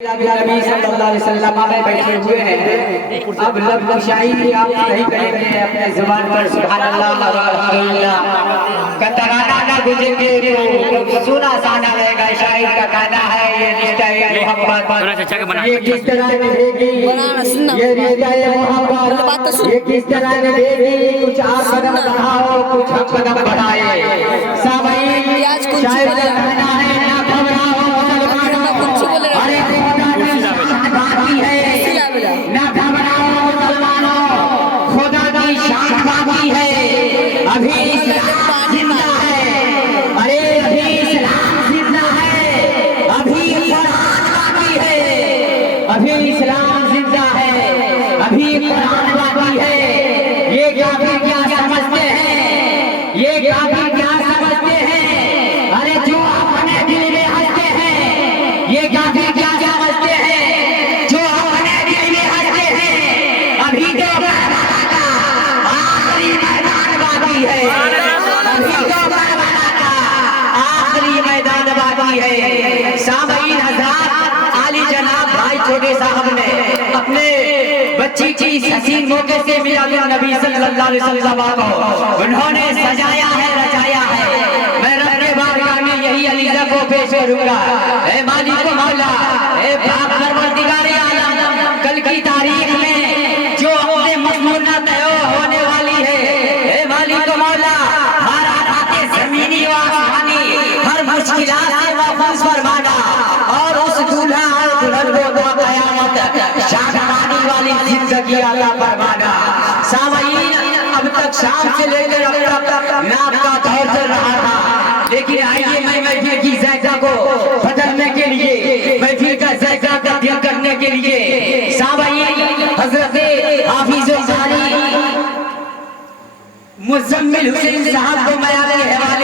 नबी सल्लल्लाहु अलैहि वसल्लम में बैठे हुए हैं। अब लफ्ज़ शायरी आप नहीं कहेंगे अपने जुबान पर सुभान अल्लाह अल्हम्दुलिल्लाह का तराना ना गुजरेंगे तो सुना साना रहेगा। शायर का कहना है ये रिश्ता है मोहब्बत ये किस तरह निभेगी, ये रिश्ता है मोहब्बत ये किस तरह निभेगी। कुछ आप कदम बढ़ाओ कुछ हम कदम बढ़ाए। साईं शायर का कहना है ना घबराओ ना घबराओ मुसलमानों, खुदा की शान बाकी है। अभी इस्लाम जिंदा है, अरे अभी इस्लाम जिंदा है, अभी कुरान बाकी है, अभी इस्लाम जिंदा है, अभी कुरान बाकी है। ये काफिर क्या समझते हैं, ये काफिर क्या समझते हैं, अरे जो अपने दिल में हंसते हैं, ये काफिर क्या समझते हैं जो अपने दिल में हंसते हैं। अभी तो करबला का आखिरी मैदान बाकी है, अभी तो करबला का आखिरी मैदान बाकी है। सामईन हज़रात, आली जनाब भाई छोटे साहब ने अपने बच्ची की इस हसीन मौके से मिलादुन नबी सल्लल्लाहु अलैहि वसल्लम को उन्होंने सजाया है, रचाया है। मैं रब के बारगाह में यही अलीज़ा को पेश करूंगा। ऐ मालिक मौला, ऐ पाक परवरदिगार आलम, कल की तारीख में जो अपने मजमूना तय होने वाली है, ऐ मालिक मौला हर आफते ज़मीनी व आसमानी हर मुश्किलात से महफूज फरमाना और उस दूल्हा और दुल्हन को क़यामत शादानी वाली जिंदगी अता फरमाना। सामईन, अब तक शाम से लेकर अब तक नाम का दौर चल रहा था, लेकिन आइए मैं महफिल की ज़ायक़ा को बदलने के लिए, महफिल का ज़ायक़ा तब्दील करने के लिए सामईन हज़रत हाफिज़ ज़ारी मुज़म्मिल हुसैन साहब को मैं अपने हवाले